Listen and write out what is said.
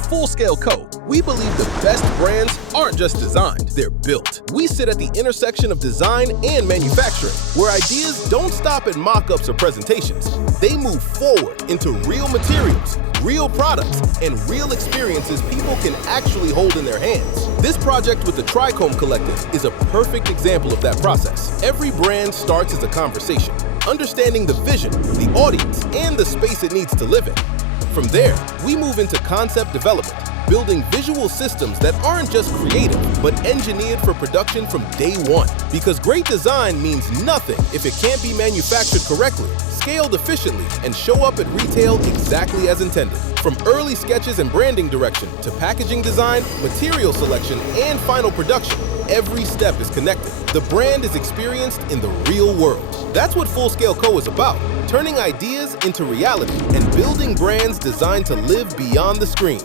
At Full Scale Co., we believe the best brands aren't just designed, they're built. We sit at the intersection of design and manufacturing, where ideas don't stop at mock-ups or presentations. They move forward into real materials, real products, and real experiences people can actually hold in their hands. This project with the Trichome Collective is a perfect example of that process. Every brand starts as a conversation, understanding the vision, the audience, and the space it needs to live in. From there, we move into concept development, building visual systems that aren't just creative, but engineered for production from day one. Because great design means nothing if it can't be manufactured correctly, scaled efficiently, and show up at retail exactly as intended. From early sketches and branding direction to packaging design, material selection, and final production, every step is connected. The brand is experienced in the real world. That's what Full Scale Co. is about, turning ideas into reality and building brands designed to live beyond the screen.